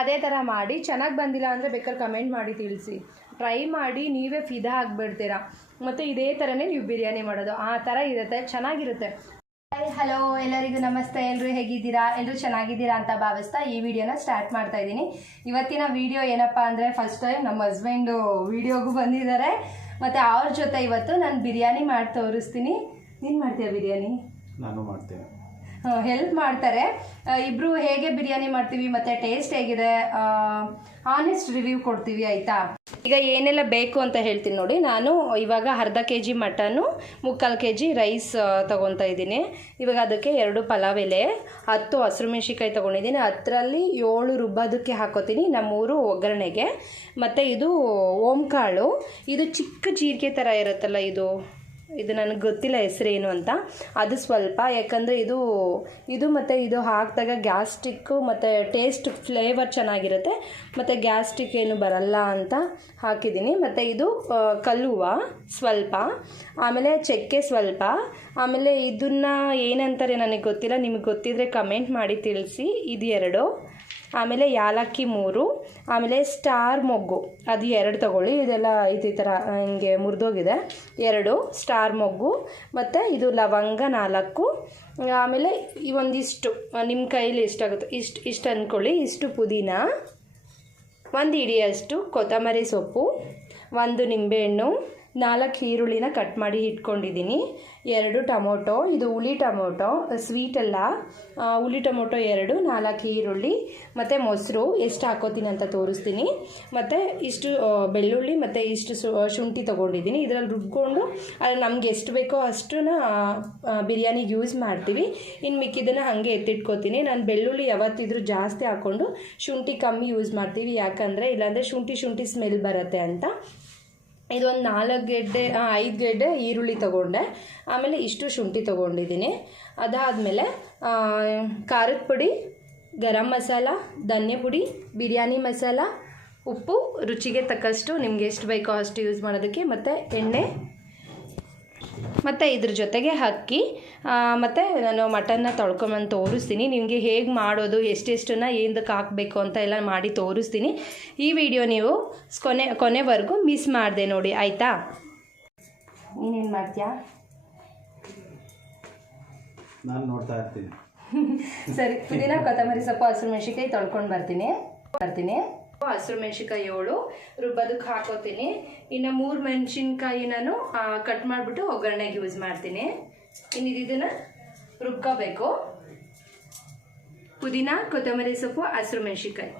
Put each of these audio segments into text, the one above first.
ಅದೇ ಥರ ಮಾಡಿ. ಚೆನ್ನಾಗಿ ಬಂದಿಲ್ಲ ಅಂದರೆ ಬೇಕಾದ್ರೆ ಕಮೆಂಟ್ ಮಾಡಿ ತಿಳಿಸಿ. ಟ್ರೈ ಮಾಡಿ ನೀವೇ ಫಿದಾ ಆಗಿಬಿಡ್ತೀರಾ. ಮತ್ತು ಇದೇ ಥರನೇ ನೀವು ಬಿರಿಯಾನಿ ಮಾಡೋದು, ಆ ಥರ ಇರುತ್ತೆ, ಚೆನ್ನಾಗಿರುತ್ತೆ. ಹಲೋ ಎಲ್ಲರಿಗೂ ನಮಸ್ತೆ. ಎಲ್ಲರೂ ಹೇಗಿದ್ದೀರಾ? ಎಲ್ಲರೂ ಚೆನ್ನಾಗಿದ್ದೀರಾ ಅಂತ ಭಾವಿಸ್ತಾ ಈ ವಿಡಿಯೋನ ಸ್ಟಾರ್ಟ್ ಮಾಡ್ತಾ ಇದ್ದೀನಿ. ಇವತ್ತಿನ ವಿಡಿಯೋ ಏನಪ್ಪ ಅಂದರೆ, ಫಸ್ಟ್ ಟೈಮ್ ನಮ್ಮ ಹಸ್ಬೆಂಡು ವಿಡಿಯೋಗೂ ಬಂದಿದ್ದಾರೆ. ಮತ್ತು ಅವ್ರ ಜೊತೆ ಇವತ್ತು ನಾನು ಬಿರಿಯಾನಿ ಮಾಡಿ ತೋರಿಸ್ತೀನಿ. ನೀನು ಮಾಡ್ತೀಯ ಬಿರಿಯಾನಿ? ನಾನು ಮಾಡ್ತೇನೆ. ಹೆಲ್ಪ್ ಮಾಡ್ತಾರೆ. ಇಬ್ಬರು ಹೇಗೆ ಬಿರಿಯಾನಿ ಮಾಡ್ತೀವಿ ಮತ್ತು ಟೇಸ್ಟ್ ಹೇಗಿದೆ ಆನೆಸ್ಟ್ ರಿವ್ಯೂ ಕೊಡ್ತೀವಿ, ಆಯಿತಾ? ಈಗ ಏನೆಲ್ಲ ಬೇಕು ಅಂತ ಹೇಳ್ತೀನಿ ನೋಡಿ. ನಾನು ಇವಾಗ ಅರ್ಧ kg ಮಟನ್ನು, 3/4 kg ರೈಸ್ ತೊಗೊತಾ ಇದ್ದೀನಿ. ಇವಾಗ ಅದಕ್ಕೆ 2 ಪಲಾವ್ ಎಲೆ, 10 ಹಸಿರು ಮೆಣಸಿನ್ಕಾಯಿ ತೊಗೊಂಡಿದ್ದೀನಿ. 10ರಲ್ಲಿ 7 ರುಬ್ಬೋದಕ್ಕೆ ಹಾಕೋತೀನಿ, 3 ಒಗ್ಗರಣೆಗೆ. ಮತ್ತು ಇದು ಓಂಕಾಳು, ಇದು ಚಿಕ್ಕ ಜೀರಿಗೆ ಥರ ಇರುತ್ತಲ್ಲ, ಇದು ನನಗೆ ಗೊತ್ತಿಲ್ಲ ಹೆಸರೇನು ಅಂತ. ಅದು ಸ್ವಲ್ಪ, ಯಾಕಂದರೆ ಇದು ಮತ್ತು ಇದು ಹಾಕಿದಾಗ ಗ್ಯಾಸ್ಟ್ರಿಕ್ಕು ಮತ್ತು ಟೇಸ್ಟ್ ಫ್ಲೇವರ್ ಚೆನ್ನಾಗಿರುತ್ತೆ, ಮತ್ತು ಗ್ಯಾಸ್ಟ್ರಿಕ್ ಏನು ಬರಲ್ಲ ಅಂತ ಹಾಕಿದ್ದೀನಿ. ಮತ್ತು ಇದು ಕಲ್ಲುವ ಸ್ವಲ್ಪ, ಆಮೇಲೆ ಚಕ್ಕೆ ಸ್ವಲ್ಪ, ಆಮೇಲೆ ಇದನ್ನು ಏನಂತಾರೆ ನನಗೆ ಗೊತ್ತಿಲ್ಲ, ನಿಮಗೆ ಗೊತ್ತಿದ್ದರೆ ಕಮೆಂಟ್ ಮಾಡಿ ತಿಳಿಸಿ. ಇದು 2, ಆಮೇಲೆ ಯಾಲಕ್ಕಿ 3, ಆಮೇಲೆ ಸ್ಟಾರ್ ಮೊಗ್ಗು ಅದು 2 ತೊಗೊಳ್ಳಿ. ಇದೆಲ್ಲ ಈ ಥರ ಹಿಂಗೆ ಮುರಿದೋಗಿದೆ. 2 ಸ್ಟಾರ್ ಮೊಗ್ಗು, ಮತ್ತು ಇದು ಲವಂಗ 4, ಆಮೇಲೆ ಒಂದಿಷ್ಟು ನಿಮ್ಮ ಕೈಲಿ ಎಷ್ಟಾಗುತ್ತೋ ಇಷ್ಟು ಅಂದ್ಕೊಳ್ಳಿ. ಇಷ್ಟು ಪುದೀನ, 1 ಹಿಡಿಯಷ್ಟು ಕೊತ್ತಂಬರಿ ಸೊಪ್ಪು, 1 ನಿಂಬೆಹಣ್ಣು, 4 ಈರುಳ್ಳಿನ ಕಟ್ ಮಾಡಿ ಇಟ್ಕೊಂಡಿದ್ದೀನಿ, 2 ಟೊಮೊಟೊ, ಇದು ಹುಳಿ ಟೊಮೊಟೊ, ಸ್ವೀಟ್ ಅಲ್ಲ, ಹುಳಿ ಟೊಮೊಟೊ 2, 4 ಈರುಳ್ಳಿ, ಮತ್ತು ಮೊಸರು ಎಷ್ಟು ಹಾಕೋತೀನಿ ಅಂತ ತೋರಿಸ್ತೀನಿ. ಮತ್ತು ಇಷ್ಟು ಬೆಳ್ಳುಳ್ಳಿ ಮತ್ತು ಇಷ್ಟು ಶುಂಠಿ ತೊಗೊಂಡಿದ್ದೀನಿ. ಇದರಲ್ಲಿ ರುಬ್ಕೊಂಡು ಅದು ನಮ್ಗೆ ಎಷ್ಟು ಬೇಕೋ ಅಷ್ಟನ್ನ ಬಿರಿಯಾನಿಗೆ ಯೂಸ್ ಮಾಡ್ತೀವಿ. ಇನ್ನು ಮಿಕ್ಕಿದ್ದನ್ನು ಹಾಗೆ ಎತ್ತಿಟ್ಕೋತೀನಿ. ನಾನು ಬೆಳ್ಳುಳ್ಳಿ ಯಾವತ್ತಿದ್ರೂ ಜಾಸ್ತಿ ಹಾಕ್ಕೊಂಡು ಶುಂಠಿ ಕಮ್ಮಿ ಯೂಸ್ ಮಾಡ್ತೀವಿ, ಯಾಕಂದರೆ ಇಲ್ಲಾಂದರೆ ಶುಂಠಿ ಸ್ಮೆಲ್ ಬರುತ್ತೆ ಅಂತ. ಇದೊಂದು 4 ಗೆಡ್ಡೆ 5 ಗೆಡ್ಡೆ ಈರುಳ್ಳಿ ತೊಗೊಂಡೆ, ಆಮೇಲೆ ಇಷ್ಟು ಶುಂಠಿ ತೊಗೊಂಡಿದ್ದೀನಿ. ಅದಾದಮೇಲೆ ಖಾರದ ಪುಡಿ, ಗರಂ ಮಸಾಲ, ಧನ್ಯ ಪುಡಿ, ಬಿರಿಯಾನಿ ಮಸಾಲ, ಉಪ್ಪು ರುಚಿಗೆ ತಕ್ಕಷ್ಟು, ನಿಮ್ಗೆ ಎಷ್ಟು ಬೇಕೋ ಅಷ್ಟು ಯೂಸ್ ಮಾಡೋದಕ್ಕೆ, ಮತ್ತು ಎಣ್ಣೆ, ಮತ್ತು ಇದ್ರ ಜೊತೆಗೆ ಅಕ್ಕಿ. ಮತ್ತು ನಾನು ಮಟನ್ನ ತೊಳ್ಕೊಂಬಂದು ತೋರಿಸ್ತೀನಿ ನಿಮಗೆ ಹೇಗೆ ಮಾಡೋದು, ಎಷ್ಟೆಷ್ಟನ್ನು ಏನಕ್ಕೆ ಹಾಕಬೇಕು ಅಂತ ಎಲ್ಲ ಮಾಡಿ ತೋರಿಸ್ತೀನಿ. ಈ ವಿಡಿಯೋ ನೀವು ಕೊನೆವರೆಗೂ ಮಿಸ್ ಮಾಡಿದೆ ನೋಡಿ, ಆಯಿತಾ? ನೀನೇನು ಮಾಡ್ತೀಯಾ? ನಾನು ನೋಡ್ತಾ ಇರ್ತೀನಿ. ಸರಿ, ಪುದೀನ ಕೊತ್ತಂಬರಿ ಸೊಪ್ಪು ಹಸಿರು ಮೆಣಸಿನ್ಕಾಯಿ ತೊಳ್ಕೊಂಡು ಬರ್ತೀನಿ. ಹಸಿರು ಮೆಣಸಿನ್ಕಾಯಿ 7 ರುಬ್ಬೋದಕ್ಕೆ ಹಾಕೋತೀನಿ. ಇನ್ನು 3 ಮೆಣಸಿನ್ಕಾಯಿ ನಾನು ಕಟ್ ಮಾಡಿಬಿಟ್ಟು ಒಗ್ಗರಣೆಗೆ ಯೂಸ್ ಮಾಡ್ತೀನಿ. ಇನ್ನು ಇದನ್ನು ರುಬ್ಕೋಬೇಕು. ಪುದೀನ ಕೊತ್ತಂಬರಿ ಸೊಪ್ಪು ಹಸಿರು ಮೆಣಸಿನ್ಕಾಯಿ.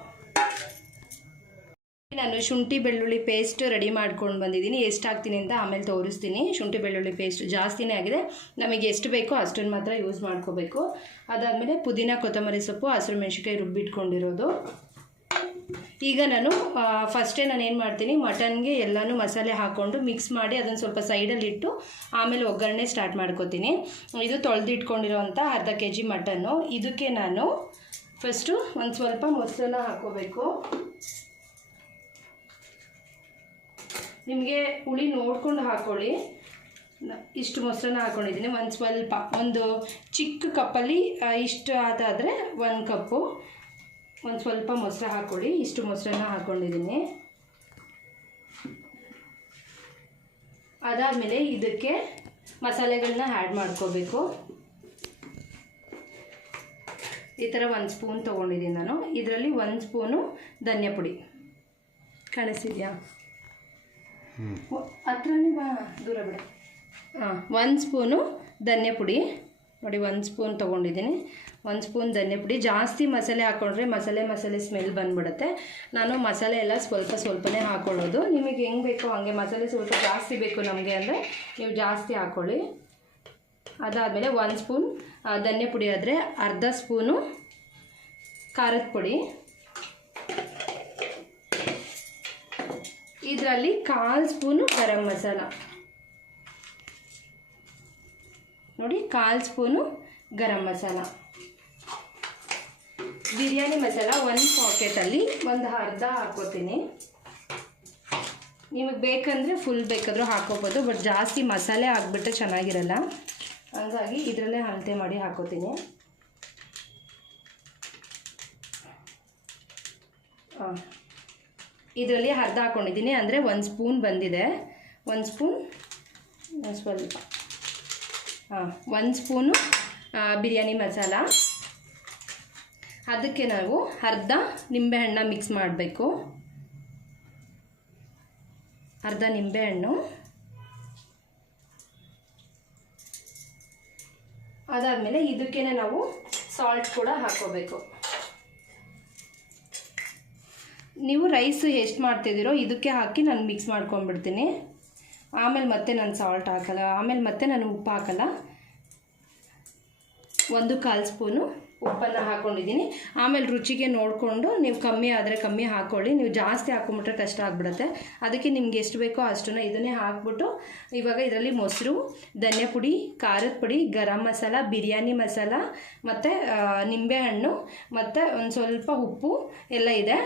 ನಾನು ಶುಂಠಿ ಬೆಳ್ಳುಳ್ಳಿ ಪೇಸ್ಟ್ ರೆಡಿ ಮಾಡ್ಕೊಂಡು ಬಂದಿದ್ದೀನಿ. ಎಷ್ಟು ಹಾಕ್ತೀನಿ ಅಂತ ಆಮೇಲೆ ತೋರಿಸ್ತೀನಿ. ಶುಂಠಿ ಬೆಳ್ಳುಳ್ಳಿ ಪೇಸ್ಟ್ ಜಾಸ್ತಿನೇ ಆಗಿದೆ, ನಮಗೆ ಎಷ್ಟು ಬೇಕೋ ಅಷ್ಟನ್ನು ಮಾತ್ರ ಯೂಸ್ ಮಾಡ್ಕೋಬೇಕು. ಅದಾದಮೇಲೆ ಪುದೀನ ಕೊತ್ತಂಬರಿ ಸೊಪ್ಪು ಹಸಿರು ಮೆಣಸಿನ್ಕಾಯಿ ರುಬ್ಬಿಟ್ಕೊಂಡಿರೋದು. ಈಗ ನಾನು ಫಸ್ಟೇ ನಾನು ಏನು ಮಾಡ್ತೀನಿ, ಮಟನ್ಗೆ ಎಲ್ಲನೂ ಮಸಾಲೆ ಹಾಕ್ಕೊಂಡು ಮಿಕ್ಸ್ ಮಾಡಿ ಅದನ್ನು ಸ್ವಲ್ಪ ಸೈಡಲ್ಲಿ ಇಟ್ಟು ಆಮೇಲೆ ಒಗ್ಗರಣೆ ಸ್ಟಾರ್ಟ್ ಮಾಡ್ಕೋತೀನಿ. ಇದು ತೊಳೆದಿಟ್ಕೊಂಡಿರೋವಂಥ ಅರ್ಧ kg ಮಟನ್ನು. ಇದಕ್ಕೆ ನಾನು ಫಸ್ಟು ಒಂದು ಸ್ವಲ್ಪ ಮೊಸರನ್ನ ಹಾಕ್ಕೋಬೇಕು. ನಿಮಗೆ ಹುಳಿ ನೋಡ್ಕೊಂಡು ಹಾಕ್ಕೊಳ್ಳಿ. ಇಷ್ಟು ಮೊಸರನ್ನ ಹಾಕ್ಕೊಂಡಿದ್ದೀನಿ. ಒಂದು ಚಿಕ್ಕ ಕಪ್ಪಲ್ಲಿ ಇಷ್ಟು ಆದಾದರೆ 1 ಕಪ್ಪು, ಒಂದು ಸ್ವಲ್ಪ ಮೊಸರು ಹಾಕ್ಕೊಳ್ಳಿ. ಇಷ್ಟು ಮೊಸರನ್ನ ಹಾಕ್ಕೊಂಡಿದ್ದೀನಿ. ಅದಾದಮೇಲೆ ಇದಕ್ಕೆ ಮಸಾಲೆಗಳನ್ನ ಆ್ಯಡ್ ಮಾಡ್ಕೋಬೇಕು. ಈ ಥರ 1 ಸ್ಪೂನ್ ತೊಗೊಂಡಿದ್ದೀನಿ ನಾನು. ಇದರಲ್ಲಿ 1 ಸ್ಪೂನು ಧನಿಯಾ ಪುಡಿ, ಕಾಣಿಸ್ತಿದೆಯಾ? ಹತ್ರನೇ ಬಾ, ದೂರ ಬಿಡ. 1 ಸ್ಪೂನು ಧನಿಯಾ ಪುಡಿ ನೋಡಿ, 1 ಸ್ಪೂನ್ ತೊಗೊಂಡಿದ್ದೀನಿ. 1 ಸ್ಪೂನ್ ಧನಿಯಾ ಪುಡಿ. ಜಾಸ್ತಿ ಮಸಾಲೆ ಹಾಕ್ಕೊಂಡ್ರೆ ಮಸಾಲೆ ಸ್ಮೆಲ್ ಬಂದುಬಿಡುತ್ತೆ. ನಾನು ಮಸಾಲೆ ಎಲ್ಲ ಸ್ವಲ್ಪನೇ ಹಾಕ್ಕೊಳ್ಳೋದು. ನಿಮಗೆ ಹೆಂಗೆ ಬೇಕೋ ಹಾಗೆ, ಮಸಾಲೆ ಸ್ವಲ್ಪ ಜಾಸ್ತಿ ಬೇಕು ನಮಗೆ ಅಂದರೆ ನೀವು ಜಾಸ್ತಿ ಹಾಕ್ಕೊಳ್ಳಿ. ಅದಾದಮೇಲೆ 1 ಸ್ಪೂನ್ ಧನಿಯಾ ಪುಡಿ ಆದರೆ ಅರ್ಧ ಸ್ಪೂನು ಖಾರದ ಪುಡಿ. ಇದರಲ್ಲಿ 1/4 ಸ್ಪೂನು ಗರಂ ಮಸಾಲ ನೋಡಿ, 1/4 ಸ್ಪೂನು ಗರಂ ಮಸಾಲ. ಬಿರಿಯಾನಿ ಮಸಾಲ 1 ಪಾಕೆಟಲ್ಲಿ ಒಂದು ಅರ್ಧ ಹಾಕ್ಕೋತೀನಿ. ನಿಮಗೆ ಬೇಕಂದರೆ ಫುಲ್ ಬೇಕಾದರೂ ಹಾಕ್ಕೋಬೋದು, ಬಟ್ ಜಾಸ್ತಿ ಮಸಾಲೆ ಹಾಕ್ಬಿಟ್ರೆ ಚೆನ್ನಾಗಿರಲ್ಲ, ಹಾಗಾಗಿ ಇದರಲ್ಲೇ ಅಳತೆ ಮಾಡಿ ಹಾಕ್ಕೋತೀನಿ. ಇದರಲ್ಲಿ ಅರ್ಧ ಹಾಕ್ಕೊಂಡಿದ್ದೀನಿ, ಅಂದರೆ 1 ಸ್ಪೂನ್ ಬಂದಿದೆ. 1 ಸ್ಪೂನ್ ಸ್ವಲ್ಪ 1 ಸ್ಪೂನು ಬಿರಿಯಾನಿ ಮಸಾಲ. ಅದಕ್ಕೆ ನಾವು ಅರ್ಧ ನಿಂಬೆಹಣ್ಣ ಮಿಕ್ಸ್ ಮಾಡಬೇಕು. ಅರ್ಧ ನಿಂಬೆಹಣ್ಣು. ಅದಾದಮೇಲೆ ಇದಕ್ಕೆ ನಾವು ಸಾಲ್ಟ್ ಕೂಡ ಹಾಕ್ಕೋಬೇಕು. ನೀವು ರೈಸ್ ಎಷ್ಟು ಮಾಡ್ತಿದ್ದೀರೋ ಇದಕ್ಕೆ ಹಾಕಿ ನಾನು ಮಿಕ್ಸ್ ಮಾಡ್ಕೊಂಡ್ಬಿಡ್ತೀನಿ. ಆಮೇಲೆ ಮತ್ತೆ ನಾನು ಸಾಲ್ಟ್ ಹಾಕಲ್ಲ, ಆಮೇಲೆ ಮತ್ತೆ ನಾನು ಉಪ್ಪು ಹಾಕಲ್ಲ. 1/4 ಸ್ಪೂನು ಉಪ್ಪನ್ನು ಹಾಕ್ಕೊಂಡಿದ್ದೀನಿ. ಆಮೇಲೆ ರುಚಿಗೆ ನೋಡಿಕೊಂಡು ನೀವು ಕಮ್ಮಿ ಆದರೆ ಕಮ್ಮಿ ಹಾಕ್ಕೊಳ್ಳಿ. ನೀವು ಜಾಸ್ತಿ ಹಾಕೊಂಬಿಟ್ರೆ ಕಷ್ಟ ಆಗಿಬಿಡುತ್ತೆ. ಅದಕ್ಕೆ ನಿಮ್ಗೆ ಎಷ್ಟು ಬೇಕೋ ಅಷ್ಟನ್ನು ಇದನ್ನೇ ಹಾಕ್ಬಿಟ್ಟು ಇವಾಗ ಇದರಲ್ಲಿ ಮೊಸರು, ಧನಿಯಾ ಪುಡಿ, ಖಾರದ ಪುಡಿ, ಗರಂ ಮಸಾಲ, ಬಿರಿಯಾನಿ ಮಸಾಲ ಮತ್ತು ನಿಂಬೆಹಣ್ಣು ಮತ್ತು ಒಂದು ಸ್ವಲ್ಪ ಉಪ್ಪು ಎಲ್ಲ ಇದೆ.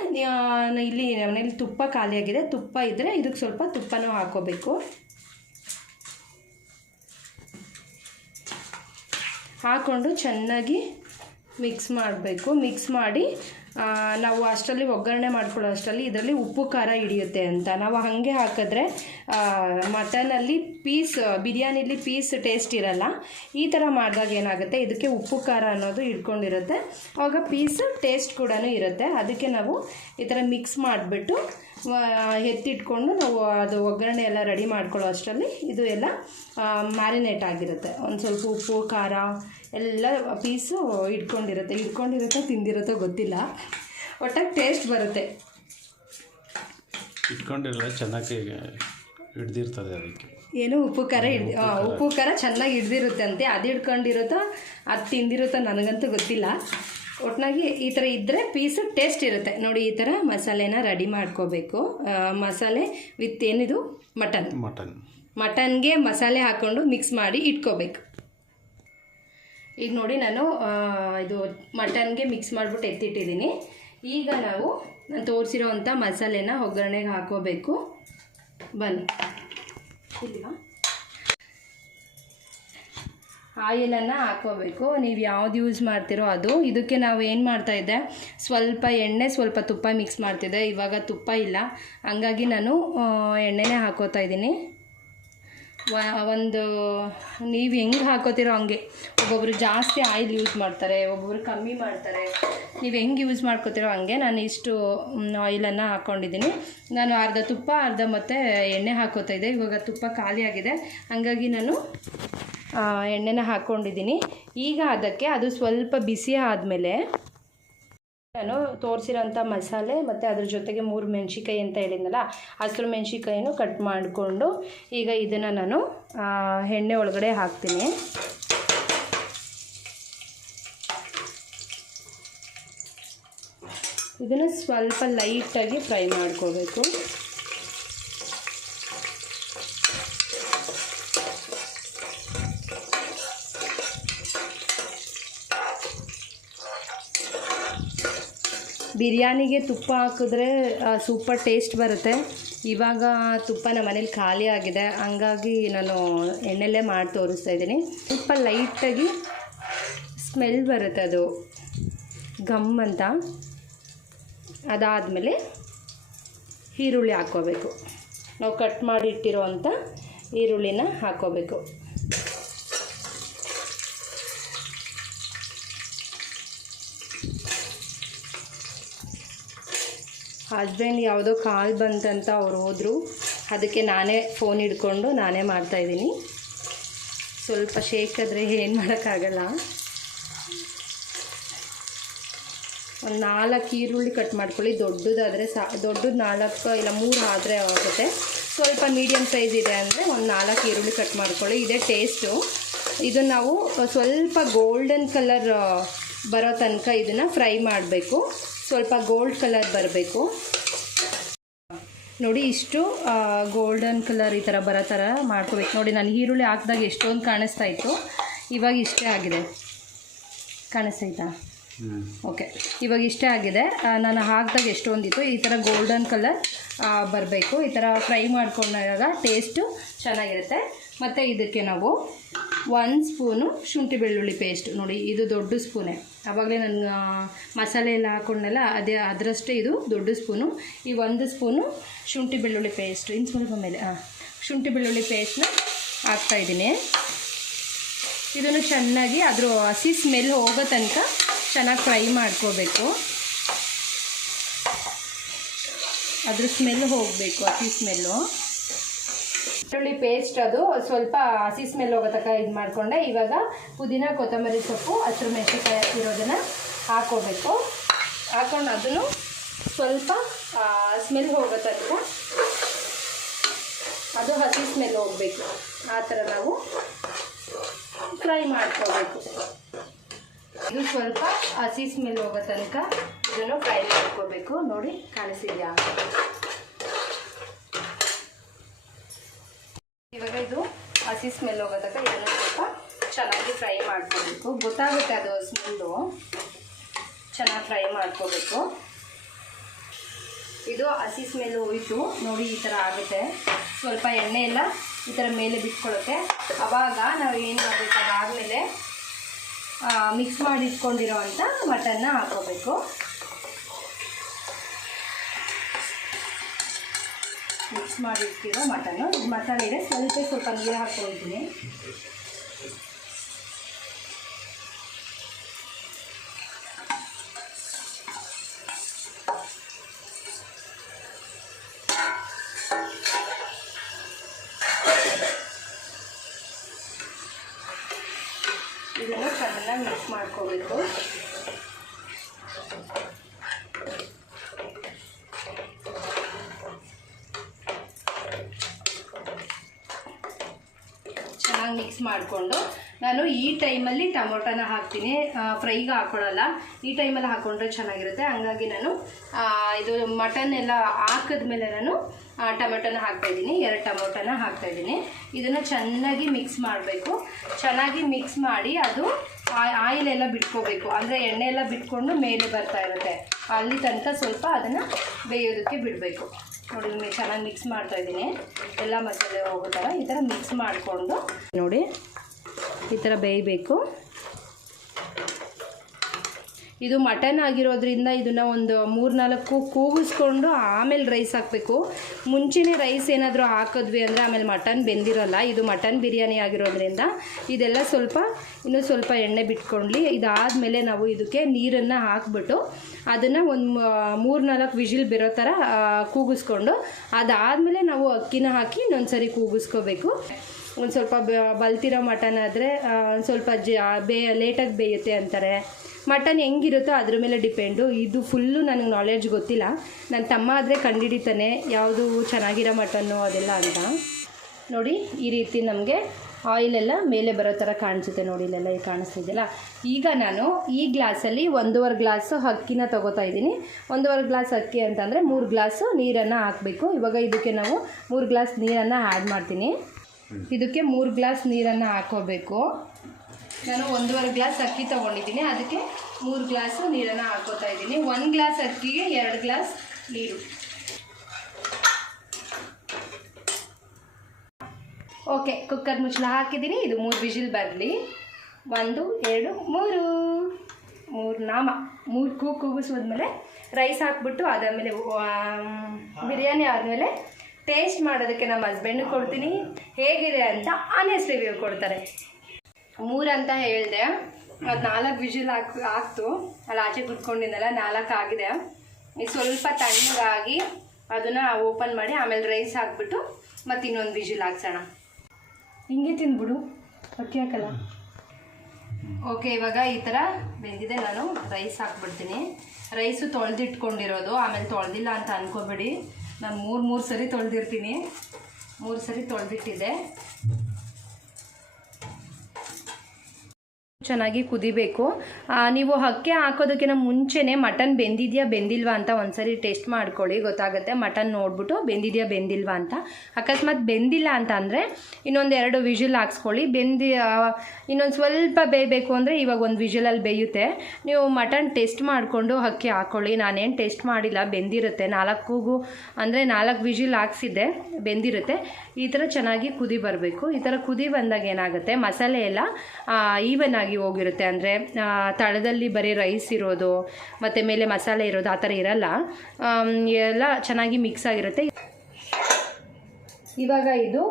ಇಲ್ಲಿ ಮನೇಲಿ ತುಪ್ಪ ಖಾಲಿಯಾಗಿದೆ. ತುಪ್ಪ ಇದ್ದರೆ ಇದಕ್ಕೆ ಸ್ವಲ್ಪ ತುಪ್ಪನೂ ಹಾಕ್ಕೋಬೇಕು. ಹಾಕ್ಕೊಂಡು ಚೆನ್ನಾಗಿ ಮಿಕ್ಸ್ ಮಾಡಬೇಕು. ಮಿಕ್ಸ್ ಮಾಡಿ ನಾವು ಅಷ್ಟರಲ್ಲಿ ಒಗ್ಗರಣೆ ಮಾಡ್ಕೊಳ್ಳೋ ಅಷ್ಟರಲ್ಲಿ ಇದರಲ್ಲಿ ಉಪ್ಪು ಖಾರ ಹಿಡಿಯುತ್ತೆ ಅಂತ. ನಾವು ಹಾಗೆ ಹಾಕಿದ್ರೆ ಮಟನಲ್ಲಿ ಬಿರಿಯಾನಿಲಿ ಪೀಸ್ ಟೇಸ್ಟ್ ಇರಲ್ಲ. ಈ ಥರ ಮಾಡಿದಾಗ ಏನಾಗುತ್ತೆ, ಇದಕ್ಕೆ ಉಪ್ಪು ಖಾರ ಅನ್ನೋದು ಹಿಡ್ಕೊಂಡಿರುತ್ತೆ. ಆವಾಗ ಪೀಸ್ ಟೇಸ್ಟ್ ಕೂಡ ಇರುತ್ತೆ. ಅದಕ್ಕೆ ನಾವು ಈ ಥರ ಮಿಕ್ಸ್ ಮಾಡಿಬಿಟ್ಟು ಎತ್ತಿಟ್ಕೊಂಡು ನಾವು ಅದು ಒಗ್ಗರಣೆ ಎಲ್ಲ ರೆಡಿ ಮಾಡ್ಕೊಳ್ಳೋ ಅಷ್ಟರಲ್ಲಿ ಇದು ಎಲ್ಲ ಮ್ಯಾರಿನೇಟ್ ಆಗಿರುತ್ತೆ. ಒಂದು ಸ್ವಲ್ಪ ಉಪ್ಪು ಖಾರ ಎಲ್ಲ ಪೀಸು ಇಟ್ಕೊಂಡಿರುತ್ತೆ ತಿಂದಿರುತ್ತೋ ಗೊತ್ತಿಲ್ಲ, ಒಟ್ಟಾಗಿ ಟೇಸ್ಟ್ ಬರುತ್ತೆ. ಇಟ್ಕೊಂಡಿರಲ್ಲ, ಚೆನ್ನಾಗಿ ಹಿಡ್ದಿರ್ತದೆ. ಅದಕ್ಕೆ ಏನು ಉಪ್ಪು ಖಾರ ಚೆನ್ನಾಗಿ ಹಿಡ್ದಿರುತ್ತೆ ಅಂತೆ. ಅದು ಹಿಡ್ಕೊಂಡಿರುತ್ತೋ ಅದು ತಿಂದಿರುತ್ತೋ ನನಗಂತೂ ಗೊತ್ತಿಲ್ಲ. ಒಟ್ಟಾಗಿ ಈ ಥರ ಇದ್ದರೆ ಪೀಸು ಟೇಸ್ಟ್ ಇರುತ್ತೆ. ನೋಡಿ, ಈ ಥರ ಮಸಾಲೆನ ರೆಡಿ ಮಾಡ್ಕೋಬೇಕು. ಮಸಾಲೆ ವಿತ್ ಏನಿದು ಮಟನ್ಗೆ ಮಸಾಲೆ ಹಾಕ್ಕೊಂಡು ಮಿಕ್ಸ್ ಮಾಡಿ ಇಟ್ಕೋಬೇಕು. ಈಗ ನೋಡಿ, ನಾನು ಇದು ಮಟನ್ಗೆ ಮಿಕ್ಸ್ ಮಾಡಿಬಿಟ್ಟು ಎತ್ತಿಟ್ಟಿದ್ದೀನಿ. ಈಗ ನಾನು ತೋರಿಸಿರೋ ಅಂಥ ಮಸಾಲೆನ ಒಗ್ಗರಣೆಗೆ ಹಾಕೋಬೇಕು. ಬನ್ನಿ, ಇಲ್ವಾ ಆಯಿಲನ್ನು ಹಾಕೋಬೇಕು. ನೀವು ಯಾವ್ದು ಯೂಸ್ ಮಾಡ್ತೀರೋ ಅದು. ಇದಕ್ಕೆ ನಾವು ಏನು ಮಾಡ್ತಾಯಿದ್ದೆ, ಸ್ವಲ್ಪ ಎಣ್ಣೆ ಸ್ವಲ್ಪ ತುಪ್ಪ ಮಿಕ್ಸ್ ಮಾಡ್ತಿದ್ದೆ. ಇವಾಗ ತುಪ್ಪ ಇಲ್ಲ, ಹಂಗಾಗಿ ನಾನು ಎಣ್ಣೆನೇ ಹಾಕೋತಾ ಇದ್ದೀನಿ. ನೀವು ಹೆಂಗೆ ಹಾಕೋತೀರೋ ಹಂಗೆ. ಒಬ್ಬೊಬ್ಬರು ಜಾಸ್ತಿ ಆಯಿಲ್ ಯೂಸ್ ಮಾಡ್ತಾರೆ, ಒಬ್ಬೊಬ್ಬರು ಕಮ್ಮಿ ಮಾಡ್ತಾರೆ. ನೀವು ಹೆಂಗೆ ಯೂಸ್ ಮಾಡ್ಕೋತೀರೋ ಹಂಗೆ. ನಾನು ಇಷ್ಟು ಆಯಿಲನ್ನು ಹಾಕ್ಕೊಂಡಿದ್ದೀನಿ. ನಾನು ಅರ್ಧ ತುಪ್ಪ ಅರ್ಧ ಮತ್ತು ಎಣ್ಣೆ ಹಾಕೋತಾ ಇದ್ದೆ. ಇವಾಗ ತುಪ್ಪ ಖಾಲಿ ಆಗಿದೆ, ಹಾಗಾಗಿ ನಾನು ಎಣ್ಣೆನ ಹಾಕ್ಕೊಂಡಿದ್ದೀನಿ. ಈಗ ಅದಕ್ಕೆ ಅದು ಸ್ವಲ್ಪ ಬಿಸಿ ಆದಮೇಲೆ ನಾನು ತೋರಿಸಿರೋಂಥ ಮಸಾಲೆ ಮತ್ತು ಅದ್ರ ಜೊತೆಗೆ 3 ಮೆಣಸಿಕಾಯಿ ಅಂತ ಹೇಳಿದ್ನಲ್ಲ, ಹಸಿರು ಮೆಣಸಿಕಾಯಿನೂ ಕಟ್ ಮಾಡಿಕೊಂಡು ಈಗ ಇದನ್ನು ನಾನು ಎಣ್ಣೆ ಒಳಗಡೆ ಹಾಕ್ತೀನಿ. ಇದನ್ನು ಸ್ವಲ್ಪ ಲೈಟಾಗಿ ಫ್ರೈ ಮಾಡ್ಕೋಬೇಕು. ಬಿರಿಯಾನಿಗೆ ತುಪ್ಪ ಹಾಕಿದ್ರೆ ಸೂಪರ್ ಟೇಸ್ಟ್ ಬರುತ್ತೆ. ಇವಾಗ ತುಪ್ಪ ನಮ್ಮ ಮನೇಲಿ ಖಾಲಿ ಆಗಿದೆ, ಹಂಗಾಗಿ ನಾನು ಎಣ್ಣೆಲ್ಲೇ ಮಾಡಿ ತೋರಿಸ್ತಾ ಇದ್ದೀನಿ. ಸ್ವಲ್ಪ ಲೈಟಾಗಿ ಸ್ಮೆಲ್ ಬರುತ್ತೆ, ಅದು ಗಮ್ ಅಂತ. ಅದಾದಮೇಲೆ ಈರುಳ್ಳಿ ಹಾಕ್ಕೋಬೇಕು. ನಾವು ಕಟ್ ಮಾಡಿ ಇಟ್ಟಿರೋ ಅಂಥ ಈರುಳ್ಳಿನ ಹಾಕ್ಕೋಬೇಕು. ಹಸ್ಬೆಂಡ್ ಯಾವುದೋ ಕಾಲ್ ಬಂತಂತ ಅವ್ರು ಹೋದರು, ಅದಕ್ಕೆ ನಾನೇ ಫೋನ್ ಹಿಡ್ಕೊಂಡು ನಾನೇ ಮಾಡ್ತಾಯಿದ್ದೀನಿ. ಸ್ವಲ್ಪ ಶೇಕಾದರೆ ಏನು ಮಾಡೋಕ್ಕಾಗಲ್ಲ. ಒಂದು 4 ಈರುಳ್ಳಿ ಕಟ್ ಮಾಡ್ಕೊಳ್ಳಿ. ದೊಡ್ಡದಾದರೆ ದೊಡ್ಡದು 4 ಇಲ್ಲ 3 ಆದರೆ ಆಗುತ್ತೆ. ಸ್ವಲ್ಪ ಮೀಡಿಯಮ್ ಸೈಜ್ ಇದೆ ಅಂದರೆ ಒಂದು 4 ಈರುಳ್ಳಿ ಕಟ್ ಮಾಡ್ಕೊಳ್ಳಿ. ಇದೇ ಟೇಸ್ಟು. ಇದನ್ನು ನಾವು ಸ್ವಲ್ಪ ಗೋಲ್ಡನ್ ಕಲರ್ ಬರೋ ತನಕ ಇದನ್ನು ಫ್ರೈ ಮಾಡಬೇಕು. ಸ್ವಲ್ಪ ಗೋಲ್ಡ್ ಕಲರ್ ಬರಬೇಕು. ನೋಡಿ, ಇಷ್ಟು ಗೋಲ್ಡನ್ ಕಲರ್ ಈ ಥರ ಬರೋ ಥರ ಮಾಡ್ಕೋಬೇಕು. ನೋಡಿ, ನಾನು ಈರುಳ್ಳಿ ಹಾಕಿದಾಗ ಎಷ್ಟೊಂದು ಕಾಣಿಸ್ತಾ ಇತ್ತು, ಇವಾಗ ಇಷ್ಟೇ ಆಗಿದೆ. ಕಾಣಿಸ್ತಾಯ್ತಾ? ಓಕೆ, ಇವಾಗ ಇಷ್ಟೇ ಆಗಿದೆ. ನಾನು ಹಾಕಿದಾಗ ಎಷ್ಟೊಂದಿತ್ತು. ಈ ಥರ ಗೋಲ್ಡನ್ ಕಲರ್ ಬರಬೇಕು. ಈ ಥರ ಫ್ರೈ ಮಾಡ್ಕೊಂಡಾಗ ಟೇಸ್ಟು ಚೆನ್ನಾಗಿರುತ್ತೆ. ಮತ್ತು ಇದಕ್ಕೆ ನಾವು 1 ಸ್ಪೂನು ಶುಂಠಿ ಬೆಳ್ಳುಳ್ಳಿ ಪೇಸ್ಟ್, ನೋಡಿ ಇದು ದೊಡ್ಡ ಸ್ಪೂನೇ, ಆವಾಗಲೇ ನಾನು ಮಸಾಲೆ ಎಲ್ಲ ಹಾಕ್ಕೊಂಡಲ್ಲ ಅದರಷ್ಟೇ ಇದು ದೊಡ್ಡ ಸ್ಪೂನು. ಈ 1 ಸ್ಪೂನು ಶುಂಠಿ ಬೆಳ್ಳುಳ್ಳಿ ಪೇಸ್ಟು, ಇನ್ನು ಸ್ವಲ್ಪ ಮೇಲೆ ಶುಂಠಿ ಬೆಳ್ಳುಳ್ಳಿ ಪೇಸ್ಟ್ನ ಹಾಕ್ತಾಯಿದ್ದೀನಿ. ಇದನ್ನು ಚೆನ್ನಾಗಿ ಅದ್ರ ಹಸಿ ಸ್ಮೆಲ್ ಹೋಗೋ ತನಕ ಚೆನ್ನಾಗಿ ಫ್ರೈ ಮಾಡ್ಕೋಬೇಕು. ಅದ್ರ ಸ್ಮೆಲ್ ಹೋಗಬೇಕು, ಹಸಿ ಸ್ಮೆಲ್ಲು. ಬೆಳ್ಳುಳ್ಳಿ ಪೇಸ್ಟ್ ಅದು ಸ್ವಲ್ಪ ಹಸಿ ಸ್ಮೆಲ್ ಹೋಗೋ ತನಕ ಇದು ಮಾಡಿಕೊಂಡೆ. ಇವಾಗ ಪುದೀನ, ಕೊತ್ತಂಬರಿ ಸೊಪ್ಪು, ಹಸಿರು ಮೆಣಸಿನಕಾಯಿ ಇರೋದನ್ನು ಹಾಕ್ಕೋಬೇಕು. ಹಾಕ್ಕೊಂಡು ಅದನ್ನು ಸ್ವಲ್ಪ ಸ್ಮೆಲ್ ಹೋಗೋ ತನಕ, ಅದು ಹಸಿ ಸ್ಮೆಲ್ ಹೋಗಬೇಕು, ಆ ಥರ ನಾವು ಫ್ರೈ ಮಾಡ್ಕೋಬೇಕು. ಇದು ಸ್ವಲ್ಪ ಹಸಿ ಸ್ಮೆಲ್ ಹೋಗೋ ತನಕ ಇದನ್ನು ಫ್ರೈ ಮಾಡ್ಕೋಬೇಕು. ನೋಡಿ ಕಾಣಿಸಿದ್ಯಾ? ಇವಾಗ ಇದು ಹಸಿ ಸ್ಮೆಲ್ ಹೋಗೋ ತನಕ ಇದನ್ನು ಸ್ವಲ್ಪ ಚೆನ್ನಾಗಿ ಫ್ರೈ ಮಾಡ್ಕೋಬೇಕು. ಗೊತ್ತಾಗುತ್ತೆ ಅದು ಸ್ಮೆಲ್ಲು, ಚೆನ್ನಾಗಿ ಫ್ರೈ ಮಾಡ್ಕೋಬೇಕು. ಇದು ಹಸಿ ಸ್ಮೆಲ್ ಹೋಯಿತು ನೋಡಿ, ಈ ಥರ ಆಗುತ್ತೆ. ಸ್ವಲ್ಪ ಎಣ್ಣೆ ಎಲ್ಲ ಈ ಥರ ಮೇಲೆ ಬಿಟ್ಕೊಳ್ಳುತ್ತೆ. ಆವಾಗ ನಾವು ಏನು ಮಾಡಬೇಕು, ಅದಾದಮೇಲೆ ಮಿಕ್ಸ್ ಮಾಡಿ ಇಟ್ಕೊಂಡಿರೋ ಅಂಥ ಮಟನ್ನ ಹಾಕ್ಕೋಬೇಕು. ಮಿಕ್ಸ್ ಮಾಡಿ ಇಟ್ಟಿರೋ ಮಟನ್ನು, ಮಸಾಲೆಗೆ ಸ್ವಲ್ಪ ನೀರು ಹಾಕ್ಕೊಳ್ತೀನಿ. ಇದನ್ನು ಚೆನ್ನಾಗಿ ಮಿಕ್ಸ್ ಮಾಡ್ಕೋಬೇಕು. ಚೆನ್ನಾಗಿ ಮಿಕ್ಸ್ ಮಾಡಿಕೊಂಡು ನಾನು ಈ ಟೈಮಲ್ಲಿ ಟೊಮೊಟೊನ ಹಾಕ್ತೀನಿ. ಫ್ರೈಗೆ ಹಾಕ್ಕೊಳ್ಳಲ್ಲ, ಈ ಟೈಮಲ್ಲಿ ಹಾಕ್ಕೊಂಡ್ರೆ ಚೆನ್ನಾಗಿರುತ್ತೆ. ಹಂಗಾಗಿ ನಾನು ಇದು ಮಟನ್ ಎಲ್ಲ ಹಾಕಿದ್ಮೇಲೆ ನಾನು ಟೊಮೆಟೊನ ಹಾಕ್ತಾಯಿದ್ದೀನಿ. 2 ಟೊಮೊಟೊನ ಹಾಕ್ತಾಯಿದ್ದೀನಿ. ಇದನ್ನು ಚೆನ್ನಾಗಿ ಮಿಕ್ಸ್ ಮಾಡಬೇಕು. ಚೆನ್ನಾಗಿ ಮಿಕ್ಸ್ ಮಾಡಿ ಅದು ಆಯಿಲ್ ಎಲ್ಲ ಬಿಟ್ಕೋಬೇಕು. ಅಂದರೆ ಎಣ್ಣೆ ಎಲ್ಲ ಬಿಟ್ಕೊಂಡು ಮೇಲೆ ಬರ್ತಾ ಇರುತ್ತೆ, ಅಲ್ಲಿ ತನಕ ಸ್ವಲ್ಪ ಅದನ್ನು ಬೇಯೋದಕ್ಕೆ ಬಿಡಬೇಕು. ನೋಡಿ, ಚೆನ್ನಾಗಿ ಮಿಕ್ಸ್ ಮಾಡ್ತಾಯಿದ್ದೀನಿ. ಎಲ್ಲ ಮಸಾಲೆ ಹೋಗೋ ಥರ ಈ ಥರ ಮಿಕ್ಸ್ ಮಾಡಿಕೊಂಡು ನೋಡಿ ಈ ಥರ ಬೇಯಬೇಕು. ಇದು ಮಟನ್ ಆಗಿರೋದ್ರಿಂದ ಇದನ್ನು ಒಂದು 3-4 ಕೂಗಿಸ್ಕೊಂಡು ಆಮೇಲೆ ರೈಸ್ ಹಾಕಬೇಕು. ಮುಂಚೆನೇ ರೈಸ್ ಏನಾದರೂ ಹಾಕಿದ್ವಿ ಅಂದರೆ ಆಮೇಲೆ ಮಟನ್ ಬೆಂದಿರೋಲ್ಲ. ಇದು ಮಟನ್ ಬಿರಿಯಾನಿ ಆಗಿರೋದ್ರಿಂದ ಇದೆಲ್ಲ ಇನ್ನೂ ಸ್ವಲ್ಪ ಎಣ್ಣೆ ಬಿಟ್ಕೊಳ್ಳಿ. ಇದಾದಮೇಲೆ ನಾವು ಇದಕ್ಕೆ ನೀರನ್ನು ಹಾಕಿಬಿಟ್ಟು ಅದನ್ನು ಒಂದು 3-4 ವಿಜಿಲ್ ಬರೋ ಥರ ಕೂಗಿಸ್ಕೊಂಡು ಅದಾದಮೇಲೆ ನಾವು ಅಕ್ಕಿನ ಹಾಕಿ ಇನ್ನೊಂದು ಸರಿ ಕೂಗಿಸ್ಕೋಬೇಕು. ಒಂದು ಸ್ವಲ್ಪ ಬಲ್ತಿರೋ ಮಟನ್ ಆದರೆ ಒಂದು ಸ್ವಲ್ಪ ಲೇಟಾಗಿ ಬೇಯುತ್ತೆ ಅಂತಾರೆ. ಮಟನ್ ಹೆಂಗಿರುತ್ತೋ ಅದ್ರ ಮೇಲೆ ಡಿಪೆಂಡು. ಇದು ಫುಲ್ಲು ನನಗೆ ನಾಲೆಡ್ಜ್ ಗೊತ್ತಿಲ್ಲ. ನನ್ನ ತಮ್ಮ ಆದರೆ ಕಂಡುಹಿಡಿತಾನೆ ಯಾವುದು ಚೆನ್ನಾಗಿರೋ ಮಟನ್ನು ಅದೆಲ್ಲ ಅಂತ. ನೋಡಿ, ಈ ರೀತಿ ನಮಗೆ ಆಯಿಲೆಲ್ಲ ಮೇಲೆ ಬರೋ ಥರ ಕಾಣಿಸುತ್ತೆ. ನೋಡಿ, ಇಲ್ಲೆಲ್ಲ ಕಾಣಿಸ್ತಿದೆಯಲ್ಲ. ಈಗ ನಾನು ಈ ಗ್ಲಾಸಲ್ಲಿ 1.5 ಗ್ಲಾಸು ಅಕ್ಕಿನ ತೊಗೋತಾ ಇದ್ದೀನಿ. 1.5 ಗ್ಲಾಸ್ ಅಕ್ಕಿ ಅಂತಂದರೆ 3 ಗ್ಲಾಸು ನೀರನ್ನು ಹಾಕಬೇಕು. ಇವಾಗ ಇದಕ್ಕೆ ನಾವು 3 ಗ್ಲಾಸ್ ನೀರನ್ನು ಆ್ಯಡ್ ಮಾಡ್ತೀನಿ. ಇದಕ್ಕೆ 3 ಗ್ಲಾಸ್ ನೀರನ್ನು ಹಾಕೋಬೇಕು. ನಾನು 1.5 ಗ್ಲಾಸ್ ಅಕ್ಕಿ ತೊಗೊಂಡಿದ್ದೀನಿ, ಅದಕ್ಕೆ 3 ಗ್ಲಾಸು ನೀರನ್ನು ಹಾಕೋತಾ ಇದ್ದೀನಿ. 1 ಗ್ಲಾಸ್ ಅಕ್ಕಿಗೆ 2 ಗ್ಲಾಸ್ ನೀರು. ಓಕೆ, ಕುಕ್ಕರ್ ಮುಚ್ಚಳ ಹಾಕಿದ್ದೀನಿ. ಇದು 3 ವಿಜಿಲ್ ಬರಲಿ. 1 2 3 ಕೂಗಿಸೋದ್ಮೇಲೆ ರೈಸ್ ಹಾಕ್ಬಿಟ್ಟು ಅದಾದಮೇಲೆ ಬಿರಿಯಾನಿ ಆದಮೇಲೆ ಟೇಸ್ಟ್ ಮಾಡೋದಕ್ಕೆ ನಮ್ಮ ಹಸ್ಬೆಂಡಿಗೆ ಕೊಡ್ತೀನಿ. ಹೇಗಿದೆ ಅಂತ ಆನೆಸ್ಟ್ ರಿವ್ಯೂ ಕೊಡ್ತಾರೆ. 3 ಅಂತ ಹೇಳಿದೆ, ಅದು 4 ವಿಜಿಲ್ ಹಾಕ್ತು. ಅಲ್ಲಿ ಆಚೆ ಕುತ್ಕೊಂಡಿದ್ದೆಲ್ಲ 4 ಆಗಿದೆ. ಇದು ಸ್ವಲ್ಪ ತಣ್ಣಗಾಗಿ ಅದನ್ನು ಓಪನ್ ಮಾಡಿ ಆಮೇಲೆ ರೈಸ್ ಹಾಕ್ಬಿಟ್ಟು ಮತ್ತು ಇನ್ನೊಂದು ವಿಜಿಲ್ ಹಾಕ್ಸೋಣ. ಹಿಂಗೆ ತಿಂದ್ಬಿಡು, ಅಕ್ಕಿ ಹಾಕಲ್ಲ. ಓಕೆ, ಇವಾಗ ಈ ಥರ ಬೆಂದಿದೆ. ನಾನು ರೈಸ್ ಹಾಕ್ಬಿಡ್ತೀನಿ. ರೈಸು ತೊಳೆದಿಟ್ಕೊಂಡಿರೋದು, ಆಮೇಲೆ ತೊಳೆದಿಲ್ಲ ಅಂತ ಅಂದ್ಕೊಬೇಡಿ. ನಾನು 3 ಸರಿ ತೊಳೆದಿರ್ತೀನಿ. 3 ಸರಿ ತೊಳೆದಿಟ್ಟಿದ್ದೆ. ಚೆನ್ನಾಗಿ ಕುದಿಬೇಕು. ನೀವು ಅಕ್ಕಿ ಹಾಕೋದಕ್ಕಿಂತ ಮುಂಚೆನೇ ಮಟನ್ ಬೆಂದಿಲ್ವಾ ಅಂತ ಒಂದ್ಸರಿ ಟೆಸ್ಟ್ ಮಾಡ್ಕೊಳ್ಳಿ, ಗೊತ್ತಾಗುತ್ತೆ. ಮಟನ್ ನೋಡ್ಬಿಟ್ಟು ಬೆಂದಿಲ್ವಾ ಅಂತ. ಅಕಸ್ಮಾತ್ ಬೆಂದಿಲ್ಲ ಅಂತ ಅಂದರೆ ಇನ್ನೊಂದು 2 ವಿಜಿಲ್ ಹಾಕ್ಸ್ಕೊಳ್ಳಿ. ಇನ್ನೊಂದು ಸ್ವಲ್ಪ ಬೇಯಬೇಕು ಅಂದರೆ ಇವಾಗ 1 ವಿಜಿಲಲ್ಲಿ ಬೇಯುತ್ತೆ. ನೀವು ಮಟನ್ ಟೆಸ್ಟ್ ಮಾಡಿಕೊಂಡು ಅಕ್ಕಿ ಹಾಕ್ಕೊಳ್ಳಿ. ನಾನೇನು ಟೆಸ್ಟ್ ಮಾಡಿಲ್ಲ, ಬೆಂದಿರುತ್ತೆ. 4 ವಿಜಿಲ್ ಹಾಕ್ಸಿದ್ದೆ, ಬೆಂದಿರುತ್ತೆ. ಈ ಥರ ಚೆನ್ನಾಗಿ ಕುದಿ ಬರಬೇಕು. ಈ ಥರ ಕುದಿ ಬಂದಾಗ ಏನಾಗುತ್ತೆ, ಮಸಾಲೆ ಎಲ್ಲ ಈವನ್ ಆಗಿ ಹೋಗಿರುತ್ತೆ. ಅಂದರೆ ತಳದಲ್ಲಿ ಬರೀ ರೈಸ್ ಇರೋದು ಮತ್ತು ಮೇಲೆ ಮಸಾಲೆ ಇರೋದು ಆ ಥರ ಇರಲ್ಲ, ಎಲ್ಲ ಚೆನ್ನಾಗಿ ಮಿಕ್ಸ್ ಆಗಿರುತ್ತೆ. ಇವಾಗ ಇದು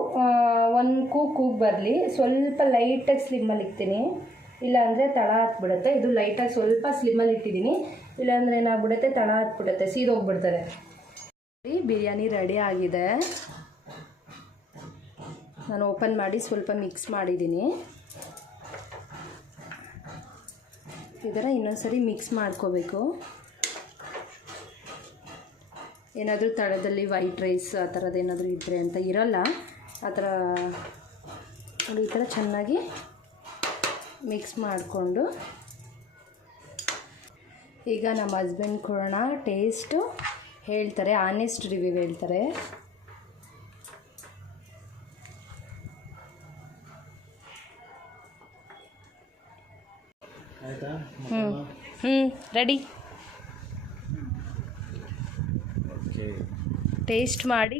ಒಂದು ಕೂಗ್ ಬರಲಿ, ಸ್ವಲ್ಪ ಲೈಟಾಗಿ ಸ್ಲಿಮ್ಮಲ್ಲಿ ಇಕ್ತೀನಿ, ಇಲ್ಲಾಂದರೆ ತಳ ಹತ್ಬಿಡುತ್ತೆ. ಇದು ಲೈಟಾಗಿ ಸ್ವಲ್ಪ ಸ್ಲಿಮ್ಮಲ್ಲಿ ಇಟ್ಟಿದ್ದೀನಿ, ಇಲ್ಲಾಂದರೆ ಏನಾಗ್ಬಿಡುತ್ತೆ ತಳ ಹತ್ಬಿಡುತ್ತೆ, ಸೀದೋಗ್ಬಿಡ್ತಾರೆ. ಬಿರಿಯಾನಿ ರೆಡಿ ಆಗಿದೆ. ನಾನು ಓಪನ್ ಮಾಡಿ ಸ್ವಲ್ಪ ಮಿಕ್ಸ್ ಮಾಡಿದ್ದೀನಿ. ಇದರ ಇನ್ನೊಂದು ಸರಿ ಮಿಕ್ಸ್ ಮಾಡ್ಕೋಬೇಕು. ಏನಾದರೂ ತಳದಲ್ಲಿ ವೈಟ್ ರೈಸ್ ಆ ಥರದ್ದು ಏನಾದರೂ ಇದ್ದರೆ ಅಂತ ಇರೋಲ್ಲ, ಆ ಥರ ನೋಡಿ ಈ ಥರ ಚೆನ್ನಾಗಿ ಮಿಕ್ಸ್ ಮಾಡಿಕೊಂಡು ಈಗ ನಮ್ಮ ಹಸ್ಬೆಂಡ್ ಕೊಡೋಣ, ಟೇಸ್ಟು ಹೇಳ್ತಾರೆ, ಆನೆಸ್ಟ್ ರಿವ್ಯೂ ಹೇಳ್ತಾರೆ. ರೆಡಿ. ಟೇಸ್ಟ್ ಮಾಡಿ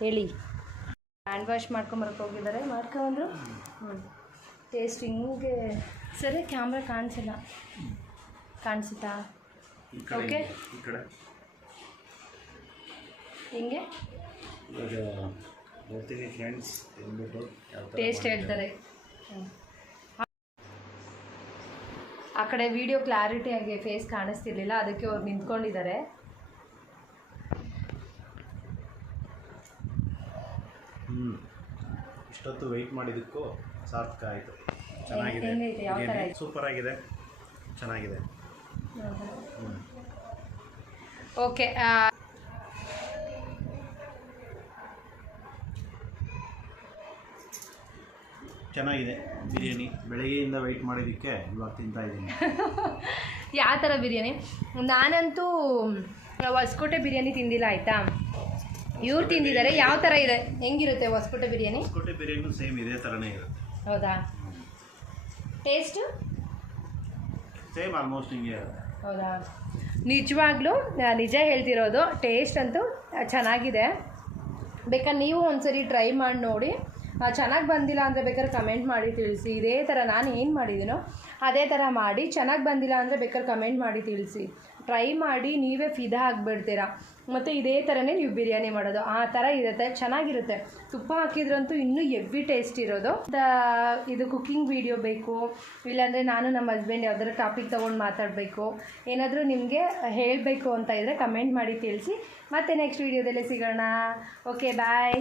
ಹೇಳಿ. ಹ್ಯಾಂಡ್ ವಾಶ್ ಮಾಡ್ಕೊಂಬರಕ್ಕೆ ಹೋಗಿದ್ದಾರೆ, ಮಾಡ್ಕೊಂಡ್ರು. ಟೇಸ್ಟ್ ಹಿಂಗೆ ಸರಿ, ಕ್ಯಾಮ್ರಾ ಕಾಣಿಸಿಲ್ಲ, ಕಾಣಿಸುತ್ತಾ? ಓಕೆ, ಹಿಂಗೆ ಟೇಸ್ಟ್ ಹೇಳ್ತಾರೆ. ಆ ಕಡೆ ವಿಡಿಯೋ ಕ್ಲಾರಿಟಿಯಾಗಿ ಫೇಸ್ ಕಾಣಿಸ್ತಿರ್ಲಿಲ್ಲ, ಅದಕ್ಕೆ ಅವ್ರು ನಿಂತ್ಕೊಂಡಿದ್ದಾರೆ. ಇಷ್ಟೊತ್ತು ವೆಯ್ಟ್ ಮಾಡಿದ್ದಕ್ಕೂ ಸಾರ್ಥಕ ಆಯಿತು. ಚೆನ್ನಾಗಿದೆ, ಯಾವ ಥರ ಆಯಿತು? ಸೂಪರ್ ಆಗಿದೆ, ಚೆನ್ನಾಗಿದೆ. ಓಕೆ, ಚೆನ್ನಾಗಿದೆ ಬಿರಿಯಾನಿ. ಬೆಳಗ್ಗೆಯಿಂದ ವೆಯ್ಟ್ ಮಾಡಿದ್ದಕ್ಕೆ ಇವಾಗ ತಿಂತಾ ಇದ್ದೀನಿ. ಯಾವ ಥರ ಬಿರಿಯಾನಿ? ನಾನಂತೂ ಹೊಸಕೋಟೆ ಬಿರಿಯಾನಿ ತಿಂದಿಲ್ಲ, ಆಯಿತಾ? ಇವ್ರು ತಿಂದಿದ್ದಾರೆ. ಯಾವ ಥರ ಇದೆ, ಹೆಂಗಿರುತ್ತೆ ಹೊಸಕೋಟೆ ಬಿರಿಯಾನಿ? ಹೊಸಕೋಟೆ ಬಿರಿಯಾನಿ ಸೇಮ್ ಇದೇ ಥರನೇ ಇರುತ್ತೆ. ಹೌದಾ? ಟೇಸ್ಟು ಸೇಮ್ ಆಲ್ಮೋಸ್ಟ್ ಹಿಂಗೆ ಇರುತ್ತೆ. ಹೌದಾ? ನಿಜವಾಗ್ಲೂ ನಿಜ ಹೇಳ್ತಿರೋದು, ಟೇಸ್ಟ್ ಅಂತೂ ಚೆನ್ನಾಗಿದೆ. ಬೇಕಾದ್ರೆ ನೀವು ಒಂದ್ಸರಿ ಟ್ರೈ ಮಾಡಿ ನೋಡಿ. ಚೆನ್ನಾಗಿ ಬಂದಿಲ್ಲ ಅಂದರೆ ಬೇಕಾದ್ರೆ ಕಮೆಂಟ್ ಮಾಡಿ ತಿಳಿಸಿ. ಇದೇ ಥರ ನಾನು ಏನು ಮಾಡಿದ್ದೀನೋ ಅದೇ ಥರ ಮಾಡಿ. ಚೆನ್ನಾಗಿ ಬಂದಿಲ್ಲ ಅಂದರೆ ಬೇಕಾದ್ರೆ ಕಮೆಂಟ್ ಮಾಡಿ ತಿಳಿಸಿ. ಟ್ರೈ ಮಾಡಿ ನೀವೇ ಫಿದಾ ಆಗಿಬಿಡ್ತೀರಾ. ಮತ್ತು ಇದೇ ಥರನೇ ನೀವು ಬಿರಿಯಾನಿ ಮಾಡೋದು, ಆ ಥರ ಇರುತ್ತೆ, ಚೆನ್ನಾಗಿರುತ್ತೆ. ತುಪ್ಪ ಹಾಕಿದ್ರಂತೂ ಇನ್ನೂ ಎವ್ವಿ ಟೇಸ್ಟ್ ಇರೋದು. ಇದು ಕುಕ್ಕಿಂಗ್ ವಿಡಿಯೋ ಬೇಕು, ಇಲ್ಲಾಂದರೆ ನಾನು ನಮ್ಮ ಹಸ್ಬೆಂಡ್ ಯಾವ್ದಾದ್ರು ಟಾಪಿಕ್ ತೊಗೊಂಡು ಮಾತಾಡಬೇಕು, ಏನಾದರೂ ನಿಮಗೆ ಹೇಳಬೇಕು ಅಂತ ಇದ್ದರೆ ಕಮೆಂಟ್ ಮಾಡಿ ತಿಳಿಸಿ. ಮತ್ತೆ ನೆಕ್ಸ್ಟ್ ವೀಡಿಯೋದಲ್ಲೇ ಸಿಗೋಣ. ಓಕೆ, ಬಾಯ್.